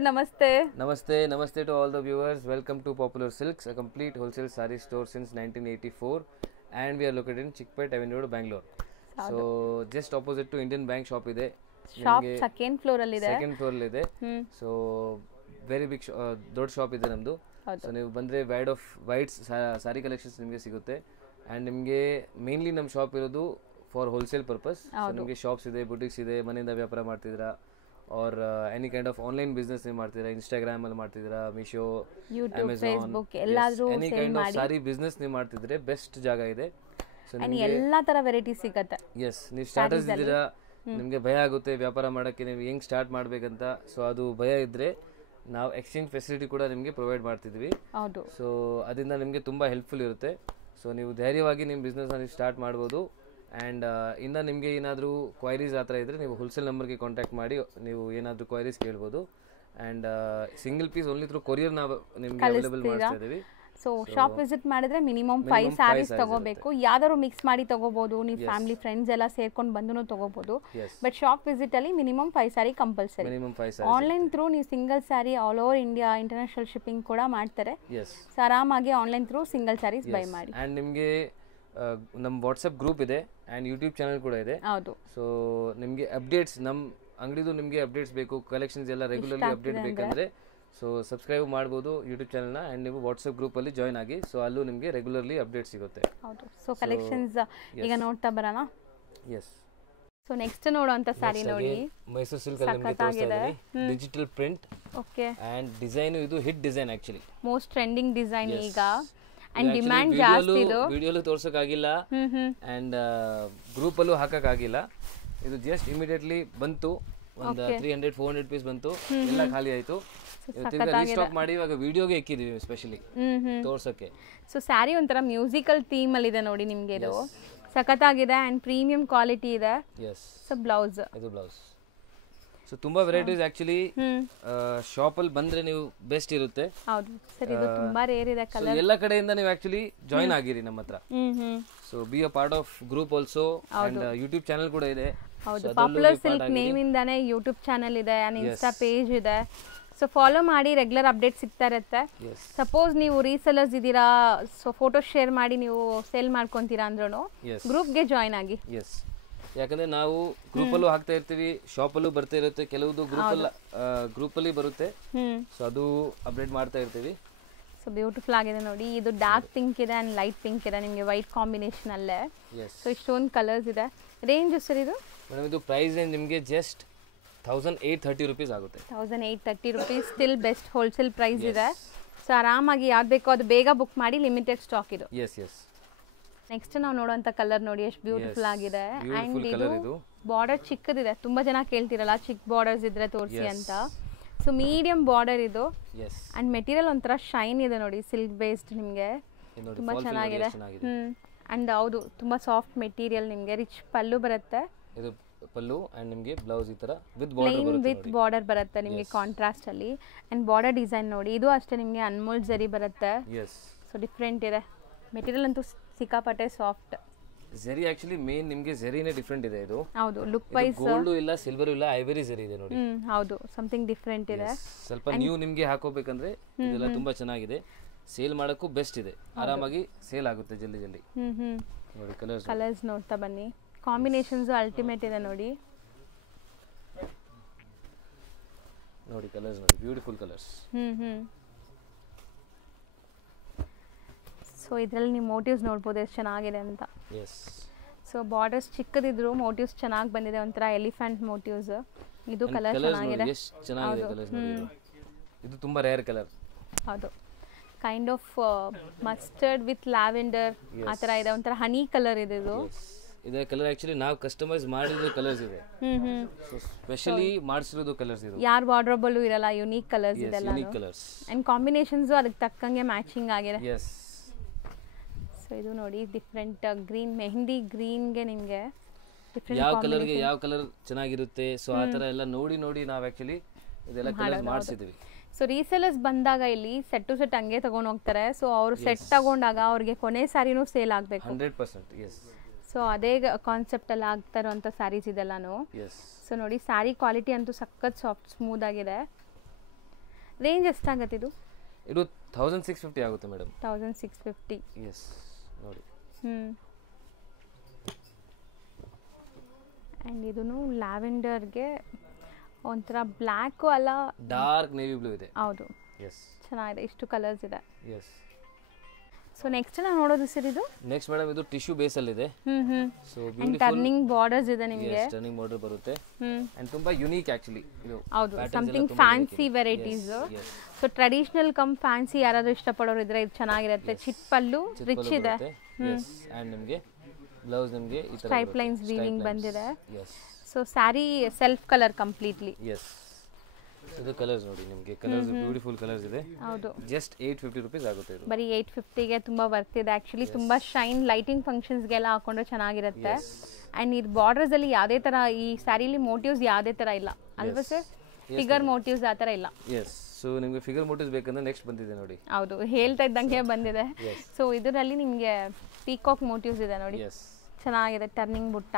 Namaste. Namaste to all the viewers. Welcome to Popular Silks, a complete wholesale saree store since 1984, and we are located in Chickpet Avenue, Bangalore. So just opposite to Indian Bank shop ide. Shop second floor ಅಲ್ಲಿ ಇದೆ. Second floor ಅಲ್ಲಿ ಇದೆ. So very big ದೊಡ್ಡ shop ಇದೆ ನಮ್ದು. So ನೀವು ಬಂದ್ರೆ wide ಸಾರಿ collections ನಿಮಗೆ ಸಿಗುತ್ತೆ. ಅಂಡ್ ನಿಮಗೆ ಮೇನ್ಲಿ ನಮ್ಮ ಶಾಪ್ ಇರೋದು ಫಾರ್ ಹೋಲ್ಸೇಲ್ ಪರ್ಪಸ್. ಸೊ ನಿಮಗೆ ಶಾಪ್ಸ್ ಇದೆ, ಬುಟಿಕ್ಸ್ ಇದೆ, ಮನೆಯಿಂದ ವ್ಯಾಪಾರ ಮಾಡ್ತಿದ್ದೀರಾ और any kind of online business नहीं ಮಾಡ್ತಿದ್ದೀರಾ, ಇನ್ಸ್ಟಾಗ್ರಾಮ್ ಅಲ್ಲಿ ಮಾಡ್ತಿದ್ದೀರಾ, ಮೀಶೋ, ಯೂಟ್ಯೂಬ್, ಫೇಸ್ಬುಕ್ ಎಲ್ಲಾದ್ರೂ any kind of sorry business ನೀವು ಮಾಡ್ತಿದ್ರೆ ಬೆಸ್ಟ್ ಜಾಗ ಇದೆ. ಸೊ ನಿಮಗೆ ಎಲ್ಲಾ ತರ ವೆರೈಟಿ ಸಿಗುತ್ತೆ. ಎಸ್, ನೀವು ಸ್ಟಾರ್ಟರ್ಸ್ ಇದ್ದೀರಾ, ನಿಮಗೆ ಭಯ ಆಗುತ್ತೆ ವ್ಯಾಪಾರ ಮಾಡೋಕ್ಕೆ, ನೀವು ಹೆಂಗ್ ಸ್ಟಾರ್ಟ್ ಮಾಡಬೇಕಂತ. ಸೊ ಅದು ಭಯ ಇದ್ರೆ ನಾವು ಎಕ್ಸ್ಚೇಂಜ್ ಫೆಸಿಲಿಟಿ ಕೂಡ ನಿಮಗೆ ಪ್ರೊವೈಡ್ ಮಾಡ್ತಿದ್ವಿ. ಹೌದು. ಸೊ ಅದರಿಂದ ನಿಮಗೆ ತುಂಬಾ ಹೆಲ್ಪ್ಫುಲ್ ಇರುತ್ತೆ. ಸೊ ನೀವು ಧೈರ್ಯವಾಗಿ ನಿಮ್ಮ ಬಿಸ್ನೆಸ್ ನೀವು ಸ್ಟಾರ್ಟ್ ಮಾಡ್ಬೋದು. ಆ್ಯಂಡ್ ಇನ್ನು ನಿಮಗೆ ಏನಾದರೂ ಕ್ವೈರೀಸ್ ಆ ಥರ ಇದ್ದರೆ ನೀವು ಹೋಲ್ಸೇಲ್ ನಂಬರ್ಗೆ ಕಾಂಟ್ಯಾಕ್ಟ್ ಮಾಡಿ ನೀವು ಏನಾದರೂ ಕ್ವೈರೀಸ್ ಕೇಳ್ಬೋದು. And single piece only through courier ನಾವು ನಿಮಗೆ ಅವೈಲೇಬಲ್ ಮಾಡ್ತಾ ಇದ್ದೀವಿ. ಸೊ ಶಾಪ್ ವಿಸಿಟ್ ಮಾಡಿದ್ರೆ ಮಿನಿಮಮ್ 5 ಸ್ಯಾರೀಸ್ ತಗೋಬೇಕು. ಯಾವ್ದಾದ್ರು ಮಿಕ್ಸ್ ಮಾಡಿ ತಗೋಬಹುದು, ನೀವು ಫ್ಯಾಮಿಲಿ ಫ್ರೆಂಡ್ಸ್ ಎಲ್ಲ ಸೇರ್ಕೊಂಡು ಬಂದು ತಗೋಬಹುದು. ಬಟ್ ಶಾಪ್ ವಿಸಿಟ್ ಅಲ್ಲಿ minimum 5 sari compulsory. Online through ನೀವು single sari all over India international shipping ಕೂಡ ಮಾಡ್ತಾರೆ. ಸೊ ಆರಾಮಾಗಿ online through single saris buy ಮಾಡಿ. ಆ್ಯಂಡ್ ನಿಮಗೆ ನಮ್ಮ ವಾಟ್ಸಪ್ ಗ್ರೂಪ್ ಇದೆ ಆ್ಯಂಡ್ ಯೂಟ್ಯೂಬ್ ಚಾನಲ್ ಕೂಡ ಇದೆ. ಹೌದು. ಸೊ ನಿಮಗೆ ಅಪ್ಡೇಟ್ಸ್, ನಮ್ಮ ಅಂಗಡಿದು ನಿಮಗೆ ಅಪ್ಡೇಟ್ಸ್ ಬೇಕು, ಕಲೆಕ್ಷನ್ಸ್ ಎಲ್ಲ ರೆಗ್ಯುಲರ್ಲಿ ಅಪ್ಡೇಟ್ ಬೇಕಂದ್ರೆ ಸೊ ಸಬ್ಸ್ಕ್ರೈಬ್ ಮಾಡ್ಬೋದು ಯೂಟ್ಯೂಬ್ ಚಾನಲ್ನ. ಆ್ಯಂಡ್ ನೀವು ವಾಟ್ಸಪ್ ಗ್ರೂಪಲ್ಲಿ ಜಾಯ್ನ್ ಆಗಿ. ಸೊ ಅಲ್ಲೂ ನಿಮಗೆ ರೆಗ್ಯುಲರ್ಲಿ ಅಪ್ಡೇಟ್ ಸಿಗುತ್ತೆ. ಹೌದು. ಸೊ ಕಲೆಕ್ಷನ್ಸ್ ಈಗ ನೋಡ್ತಾ ಬರೋಣ. ಎಸ್. ಸೊ ನೆಕ್ಸ್ಟ್ ನೋಡುವಂತ ಸ್ಯಾರಿ ನೋಡಿ, ಮೈಸೂರು ಸಿಲ್ಕ್ ಅಲ್ಲಿ ನಿಮಗೆ ತೋರಿಸ್ತಾ ಇದ್ದೀನಿ. Digital print. Okay. And design ಇದು hit design actually, most trending design ಈಗ. ಅಂಡ್ ಡಿಮ್ಯಾಂಡ್ ಜಾಸ್ತಿ ಇದು. ವಿಡಿಯೋಲು ತೋರ್ಸೋಕ್ಕಾಗಿಲ್ಲ ಅಂಡ್ ಗ್ರೂಪ್ ಅಲ್ಲೂ ಹಾಕಕ್ಕಾಗಿಲ್ಲ. ಇದು ಜಸ್ಟ್ ಇಮಿಡಿಯೇಟ್ಲಿ ಬಂತು, ಒಂದು 300-400 ಪೀಸ್ ಬಂತು, ಎಲ್ಲ ಖಾಲಿ ಆಯ್ತು. ರೀಸ್ಟಾಕ್ ಮಾಡಿ ಇವಾಗ ವಿಡಿಯೋಗೆ ಇಕ್ಕಿದೀವಿ ಸ್ಪೆಷಲಿ ತೋರ್ಸಕ್ಕೆ. ಸೊ ಸ್ಯಾರಿ ಒಂಥರ ಮ್ಯೂಸಿಕಲ್ ಥೀಮ್ ಅಲ್ಲಿ ಇದೆ ನೋಡಿ, ನಿಮ್ಗೆ ಇದು ಸಖತ್ತಾಗಿದೆ ಅಂಡ್ ಪ್ರೀಮಿಯಂ ಕ್ವಾಲಿಟಿ ಇದೆ. ಸೊ ಬ್ಲೌಸ್, ಇದು ಬ್ಲೌಸ್. ಸೊ ತುಂಬಾ ವೆರೈಟೀಸ್ ಆಕ್ಚುಲಿ ಶಾಪ್ ಅಲ್ಲಿ ಬಂದ್ರೆ ನೀವು ಬೆಸ್ಟ್ ಇರುತ್ತೆ. ಹೌದು ಸರ್, ಇದು ತುಂಬಾ ರೇರ್ ಇದೆ ಕಲರ್. ಎಲ್ಲ ಕಡೆಯಿಂದ ನೀವು ಆಕ್ಚುಲಿ ಜಾಯಿನ್ ಆಗಿರಿ ನಮ್ಮ ಹತ್ರ. So be a part of group also. And YouTube channel ಕೂಡ ಇದೆ. ಹೌದು, ಪಾಪ್ಯುಲರ್ ಸಿಲ್ಕ್ ನೇಮ್ ಇಂದಾನೆ ಯೂಟ್ಯೂಬ್ ಚಾನೆಲ್ ಇದೆ ಅಂಡ್ ಇನ್ಸ್ಟಾ ಪೇಜ್ ಇದೆ. ಸೊ ಫಾಲೋ ಮಾಡಿ, ರೆಗ್ಯುಲರ್ ಅಪ್ಡೇಟ್ ಸಿಗ್ತಾ ಇರುತ್ತೆ. ಸಪೋಸ್ ನೀವು ರೀಸೆಲರ್ಸ್ ಇದ್ದೀರಾ, ಸೊ ಫೋಟೋಸ್ ಶೇರ್ ಮಾಡಿ ನೀವು ಸೇಲ್ ಮಾಡ್ಕೊಂತೀರಾ ಅಂದ್ರೂ ಗ್ರೂಪ್ಗೆ ಜಾಯಿನ್ ಆಗಿ. ಯಾಕಂದ್ರೆ ನಾವು ಗ್ರೂಪ್ ಅಲ್ಲೂ ಹಾಕ್ತಾ ಇರ್ತೀವಿ, ಶಾಪ್ ಅಲ್ಲೂ ಬರ್ತಾ ಇರುತ್ತೆ, ಕೆಲವುದು ಗ್ರೂಪ್ ಅಲ್ಲಿ ಬರುತ್ತೆ. ಸೊ ಅದು ಅಪ್ಡೇಟ್ ಮಾಡ್ತಾ ಇರ್ತೀವಿ. ಸೊ ಬ್ಯೂಟಿಫುಲ್ ಆಗಿದೆ ನೋಡಿ, ಇದು ಡಾರ್ಕ್ ಪಿಂಕ್ ಇದೆ ಅಂಡ್ ಲೈಟ್ ಪಿಂಕ್ ಇದೆ, ನಿಮಗೆ ವೈಟ್ ಕಾಂಬಿನೇಷನ್ ಅಲ್ಲೇ. ಸೊ ಇಷ್ಟೊಂದು ಕಲರ್ಸ್ ಇದೆ. ರೇಂಜ್ ಸರ್ ಇದು ಮೇಡಮ್, ಇದು ಪ್ರೈಸ್ ರೇಂಜ್ ನಿಮಗೆ ಜಸ್ಟ್ 1830 ರೂಪೀಸ್ ಆಗುತ್ತೆ. 1830 rupees still best wholesale price ಇದೆ. ಸೊ ಆರಾಮಾಗಿ ಯಾವ್ದು ಬೇಕೋ ಅದು ಬೇಗ ಬುಕ್ ಮಾಡಿ, ಲಿಮಿಟೆಡ್ ಸ್ಟಾಕ್ ಇದು. ನೆಕ್ಸ್ಟ್ ನಾವು ನೋಡುವಂತ ಕಲರ್ ನೋಡಿ, ಎಷ್ಟು ಬ್ಯೂಟಿಫುಲ್ ಆಗಿದೆ. ಅಂಡ್ ಇದು ಬಾರ್ಡರ್ ಚಿಕ್ಕದಿದೆ, ತುಂಬಾ ಜನ ಕೇಳ್ತಿರಲ್ಲ ಚಿಕ್ಕ ಬಾರ್ಡರ್ಸ್ ಇದ್ರೆ ತೋರಿಸಿ ಅಂತ. ಸೊ ಮೀಡಿಯಂ ಬಾರ್ಡರ್ ಇದು. ಅಂಡ್ ಮೆಟೀರಿಯಲ್ ಒಂಥರ ಶೈನ್ ಇದೆ ನೋಡಿ, ಸಿಲ್ಕ್ ಬೇಸ್ಡ್, ನಿಮಗೆ ತುಂಬಾ ಚೆನ್ನಾಗಿದೆ. ಅಂಡ್ ಹೌದು, ತುಂಬಾ ಸಾಫ್ಟ್ ಮೆಟೀರಿಯಲ್, ನಿಮಗೆ ರಿಚ್ ಪಲ್ಲು ಬರುತ್ತೆ. ಇದು ಪಲ್ಲು ಅಂಡ್ ನಿಮಗೆ ಬ್ಲೌಸ್ ಈ ತರ ವಿತ್ ಬಾರ್ಡರ್ ಬರುತ್ತೆ ನಿಮಗೆ ಕಾಂಟ್ರಾಸ್ಟ್ ಅಲ್ಲಿ. ಅಂಡ್ ಬಾರ್ಡರ್ ಡಿಸೈನ್ ನೋಡಿ, ಇದು ಅಷ್ಟೇ ನಿಮಗೆ ಅನ್ಮೋಲ್ ಜರಿ ಬರುತ್ತೆ. ಸೊ ಡಿಫ್ರೆಂಟ್ ಇದೆ. ಮೆಟೀರಿಯಲ್ ಅಂತೂ ಸಿಕ್ಕಾಪಟ್ಟೆ ಸಾಫ್ಟ್. ಜರಿ ಆಕ್ಚುಲಿ ಮೇನ್ ನಿಮಗೆ ಜರಿನೇ ಡಿಫ್ರೆಂಟ್ ಇದೆ. ಇದು ಹೌದು, ಲುಕ್ ವೈಸ್ ಗೋಲ್ಡ್ ಇಲ್ಲ, ಸಿಲ್ವರ್ ಇಲ್ಲ, ಐವರಿ ಜರಿ ಇದೆ ನೋಡಿ. ಹೌದು, ಸಮಥಿಂಗ್ ಡಿಫ್ರೆಂಟ್ ಇದೆ. ಸ್ವಲ್ಪ ನ್ಯೂ ನಿಮಗೆ ಹಾಕೋಬೇಕಂದ್ರೆ ಇದೆಲ್ಲ ತುಂಬಾ ಚೆನ್ನಾಗಿದೆ. ಸೇಲ್ ಮಾಡಕ್ಕೂ ಬೆಸ್ಟ್ ಇದೆ, ಆರಾಮಾಗಿ ಸೇಲ್ ಆಗುತ್ತೆ ಜಲ್ದಿ ಜಲ್ದಿ. ನೋಡಿ ಕಲರ್ಸ್ ನೋಡ್ತಾ ಬನ್ನಿ, ಕಾಂಬಿನೇಷನ್ಸ್ ಅಲ್ಟಿಮೇಟ್ ಇದೆ ನೋಡಿ. ನೋಡಿ ಕಲರ್ಸ್ ನೋಡಿ, ಬ್ಯೂಟಿಫುಲ್ ಕಲರ್ಸ್. ಸೊ ಇದರಲ್ಲಿ ನೀವು ಮೋಟಿವ್ಸ್ ನೋಡ್ಬೋದು ಎಷ್ಟು ಚೆನ್ನಾಗಿದೆ ಅಂತ. ಸೊ ಬಾರ್ಡರ್ಸ್ ಚಿಕ್ಕದಿದ್ರು ಮೋಟಿವ್ಸ್ ಚೆನ್ನಾಗಿ ಬಂದಿದೆ, ಒಂಥರ ಎಲಿಫೆಂಟ್ ಮೋಟಿವ್ಸ್. ಇದು ಕಲರ್ ಚೆನ್ನಾಗಿದೆ. ಇದು ತುಂಬಾ ರೇರ್ ಕಲರ್. ಹೌದು, kind of mustard with lavender ಆ ಥರ ಇದೆ, ಒಂಥರ ಹನಿ ಕಲರ್ ಇದೆ ಇದು. ಇದೆ ಕಲರ್ ಆಕ್ಚುಲಿ ನಾವು ಕಸ್ಟಮೈಸ್ ಮಾಡಿರೋ ಕಲರ್ಸ್ ಇದೆ. ಸೊ ಸ್ಪೆಷಲಿ ಮಾಡಿಸಿರೋದು ಕಲರ್ಸ್ ಇದು. ಯಾರ್ ವಾರ್ಡ್ರೋಬ್ ಇರಲ್ಲ, ಯುನೀಕ್ ಕಲರ್ಸ್ ಇದೆಲ್ಲ. ಯುನೀಕ್ ಕಲರ್ಸ್ ಅಂಡ್ ಕಾಂಬಿನೇಷನ್ಸ್ ಅದಕ್ಕೆ ತಕ್ಕಂಗೆ ಮ್ಯಾಚಿಂಗ್ ಆಗಿದೆ. ಸೊ ಇದು ನೋಡಿ ಡಿಫ್ರೆಂಟ್ ಗ್ರೀನ್, ಮೆಹಂದಿ ಗ್ರೀನ್ಗೆ ನಿಮಗೆ ಯಾವ ಕಲರ್ಗೆ ಯಾವ ಕಲರ್ ಚೆನ್ನಾಗಿರುತ್ತೆ. ಸೊ ಆ ತರ ಎಲ್ಲ ನೋಡಿ ನೋಡಿ ನಾವು ಆಕ್ಚುಲಿ ಇದೆಲ್ಲ ಕಲರ್ ಮಾಡಿಸಿದ್ವಿ. ಸೊ ರೀಸೆಲರ್ಸ್ ಬಂದಾಗ ಇಲ್ಲಿ ಸೆಟ್ ಟು ಸೆಟ್ ಹಂಗೆ ತಗೊಂಡು ಹೋಗ್ತಾರೆ. ಸೊ ಅವರು ಸೆಟ್ ತಗೊಂಡಾಗ ಅವ್ರಿಗೆ ಕೊನೆ ಸ್ಯಾರಿನೂ ಸೇಲ್ ಆಗಬೇಕು. 100%. ಸೊ ಅದೇ ಕಾನ್ಸೆಪ್ಟ್ ಅಲ್ಲಿ ಆಗ್ತಾ ಇರುವಂತ ಸ್ಯಾರೀಸ್ ಇದೆಲ್ಲಾನು. ಸೊ ನೋಡಿ ಸ್ಯಾರಿ ಕ್ವಾಲಿಟಿ ಅಂತೂ ಸಖತ್ ಸಾಫ್ಟ್ ಸ್ಮೂತ್ ಆಗಿದೆ. ರೇಂಜ್ ಎಷ್ಟಾಗುತ್ತೆ ಇದು? ಇದು 1650 ಆಗುತ್ತೆ ಮೇಡಮ್. 1650. ಎಸ್ ನೋಡಿ. ಆ್ಯಂಡ್ ಇದೂ ಲ್ಯಾವೆಂಡರ್ಗೆ ಒಂಥರ ಬ್ಲ್ಯಾಕು ಅಲ್ಲ, ಡಾರ್ಕ್ ನೇವಿ ಬ್ಲೂ ಇದೆ. ಹೌದು. ಎಸ್ ಚೆನ್ನಾಗಿದೆ, ಇಷ್ಟು ಕಲರ್ಸ್ ಇದೆ. ಎಸ್. ಸೊ ನೆಕ್ಸ್ಟ್ ನಾವು ನೋಡೋದು ಸರ್ ಇದು ನೆಕ್ಸ್ಟ್ ಮೇಡಮ್ ಇದು ಟಿಶ್ಯೂ ಬೇಸ್ ಅಲ್ಲಿ ಇದೆ. ಸೊ ಬ್ಯೂಟಿಫುಲ್ ಟರ್ನಿಂಗ್ ಬಾರ್ಡರ್ಸ್ ಇದೆ ನಿಮಗೆ. ಟರ್ನಿಂಗ್ ಬಾರ್ಡರ್ ಬರುತ್ತೆ. ಅಂಡ್ ತುಂಬಾ ಯುನೀಕ್ ಆಕ್ಚುಲಿ ಇದು. ಹೌದು, something fancy varieties. So traditional cum fancy ಯಾರಾದ್ರೂ ಇಷ್ಟಪಡೋರು ಇದ್ರೆ ಇದು ಚೆನ್ನಾಗಿರುತ್ತೆ. ಚಿಟ್ ಪಲ್ಲು ರಿಚ್ ಇದೆ. ಅಂಡ್ ನಿಮಗೆ ಬ್ಲೌಸ್ ನಿಮಗೆ ಈ ತರ ಸ್ಟ್ರೈಪ್ ಲೈನ್ಸ್ ವೀವಿಂಗ್ ಬಂದಿದೆ. Yes. So sari self colour completely. Yes. ಇದು ಕಲರ್ಸ್ ನೋಡಿ ನಿಮಗೆ, ಕಲರ್ಸ್ ಬ್ಯೂಟಿಫುಲ್ ಕಲರ್ಸ್ ಇದೆ. ಹೌದು. ಜಸ್ಟ್ 850 ರೂಪೀಸ್ ಆಗುತ್ತೆ ಇದು. ಬರೀ 850 ಗೆ ತುಂಬಾ ವರ್ತ್ ಇದೆ ಆಕ್ಚುಲಿ. ತುಂಬಾ ಶೈನ್ ಲೈಟಿಂಗ್ ಫಂಕ್ಷನ್ಸ್ ಗೆಲ್ಲ ಹಾಕೊಂಡ್ರೆ ಚೆನ್ನಾಗಿರುತ್ತೆ. ಅಂಡ್ ಇದು ಬಾರ್ಡರ್ಸ್ ಅಲ್ಲಿ ಯಾವುದೇ ತರ ಈ ಸ್ಯಾರಿಲಿ ಮೋಟಿವ್ಸ್ ಯಾವುದೇ ತರ ಇಲ್ಲ ಅಲ್ವಾ ಸರ್? ಫಿಗರ್ ಮೋಟಿವ್ಸ್ ಆ ತರ ಇಲ್ಲ. ಎಸ್. ಸೊ ನಿಮಗೆ ಫಿಗರ್ ಮೋಟಿವ್ಸ್ ಬೇಕಂದ್ರೆ ನೆಕ್ಸ್ಟ್ ಬಂದಿದೆ ನೋಡಿ. ಹೌದು, ಹೇಳ್ತಾ ಇದ್ದಂಗೆ ಬಂದಿದೆ. ಸೊ ಇದರಲ್ಲಿ ನಿಮಗೆ ಪೀಕಾಕ್ ಮೋಟಿವ್ಸ್ ಇದೆ ನೋಡಿ. ಚೆನ್ನಾಗಿದೆ, ಟರ್ನಿಂಗ್ ಬುಟ್ಟ.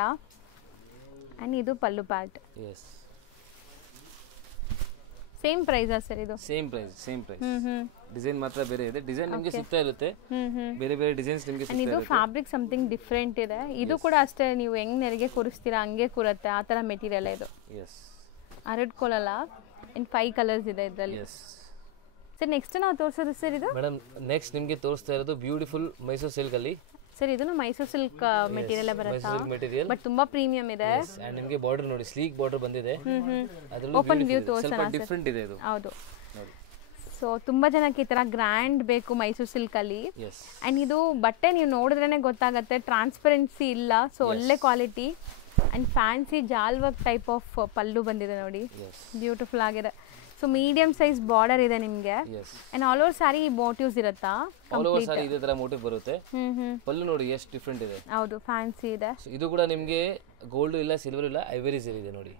ಅಂಡ್ ಇದು pallu part. Yes. Same price sir ಇದು? Same price. ಡಿಸೈನ್ ಮಾತ್ರ ಬೇರೆ ಇದೆ. ಡಿಸೈನ್ ನಿಮಗೆ ಸಿಗ್ತಾ ಇರುತ್ತೆ, ಬೇರೆ ಬೇರೆ ಡಿಸೈನ್ಸ್ ನಿಮಗೆ ಸಿಗ್ತಾ ಇರುತ್ತೆ. ಇದು ಫ್ಯಾಬ್ರಿಕ್ ಸಮಥಿಂಗ್ ಡಿಫರೆಂಟ್ ಇದೆ. ಇದು ಕೂಡ ಅಷ್ಟೇ, ನೀವು ಹೆಂಗ್ ನೆರಿಗೆ ಕೂರಿಸ್ತೀರಾ ಹಂಗೆ ಕೂರುತ್ತೆ ಆ ತರ ಮೆಟೀರಿಯಲ್ ಇದು. ಎಸ್. ಹರಡ್ಕೊಳ್ಳಲ್ಲ. ಇನ್ 5 ಕಲರ್ಸ್ ಇದೆ ಇದರಲ್ಲಿ. ಎಸ್. ಸರ್ ನೆಕ್ಸ್ಟ್ ನಾವು ತೋರಿಸೋದು ಸರ್ ಇದು? ಮೇಡಮ್ ನೆಕ್ಸ್ಟ್ ನಿಮಗೆ ತೋರಿಸ್ತಾ ಇರೋದು ಬ್ಯೂಟಿಫುಲ್ ಮೈಸೂರು ಸಿಲ್ಕ್ ಅಲ್ಲಿ. ಸರ್ ಇದನ್ನು ಮೈಸೂರು ಸಿಲ್ಕ್ ಮೆಟೀರಿಯಲ್ ಬರುತ್ತಾ? ಬಟ್ ತುಂಬಾ ಪ್ರೀಮಿಯಂ ಇದೆ. ಅಂಡ್ ನಿಮಗೆ ಬಾರ್ಡರ್ ನೋಡಿ, ಸ್ಲೀಕ್ ಬಾರ್ಡರ್ ಬಂದಿದೆ. ಅದರಲ್ಲಿ ಓಪನ್ ವ್ಯೂ ತೋರಿಸೋಣ. ಸ್ವಲ್ಪ ಡಿಫರೆಂಟ್ ಇದೆ ಇದು. ಹೌದು. ಸೊ ತುಂಬಾ ಜನಕ್ಕೆ ಈ ತರ ಗ್ರ್ಯಾಂಡ್ ಬೇಕು ಮೈಸೂರು ಸಿಲ್ಕ್ ಅಲ್ಲಿ. ಅಂಡ್ ಇದು ಬಟ್ಟೆ ನೀವು ನೋಡಿದ್ರೇನೆ ಗೊತ್ತಾಗುತ್ತೆ, ಟ್ರಾನ್ಸ್ಪರೆನ್ಸಿ ಇಲ್ಲ. ಸೊ ಒಳ್ಳೆ ಕ್ವಾಲಿಟಿ ಅಂಡ್ ಫ್ಯಾನ್ಸಿ ಜಾಲ್ ವರ್ಕ್ ಟೈಪ್ ಆಫ್ ಪಲ್ಲು ಬಂದಿದೆ ನೋಡಿ, ಬ್ಯೂಟಿಫುಲ್ ಆಗಿದೆ. ಸೊ ಮೀಡಿಯಂ ಸೈಜ್ ಬಾರ್ಡರ್ ಇದೆ ನಿಮಗೆ. And all over sorry motives ಇರುತ್ತಾ? ಆಲ್ ಓವರ್ ಸಾರಿ ಇದೇ ತರ ಮೋಟಿವ್ ಬರುತ್ತೆ. ಪಲ್ಲು ನೋಡಿ ಎಷ್ಟು ಡಿಫರೆಂಟ್ ಇದೆ. ಹೌದು, ಫ್ಯಾನ್ಸಿ ಇದೆ. ಇದು ಕೂಡ ನಿಮಗೆ ಗೋಲ್ಡ್ ಇಲ್ಲ, ಸಿಲ್ವರ್ ಇಲ್ಲ, ಐವರಿ ಸಿಲ್ ಇದೆ ನೋಡಿ.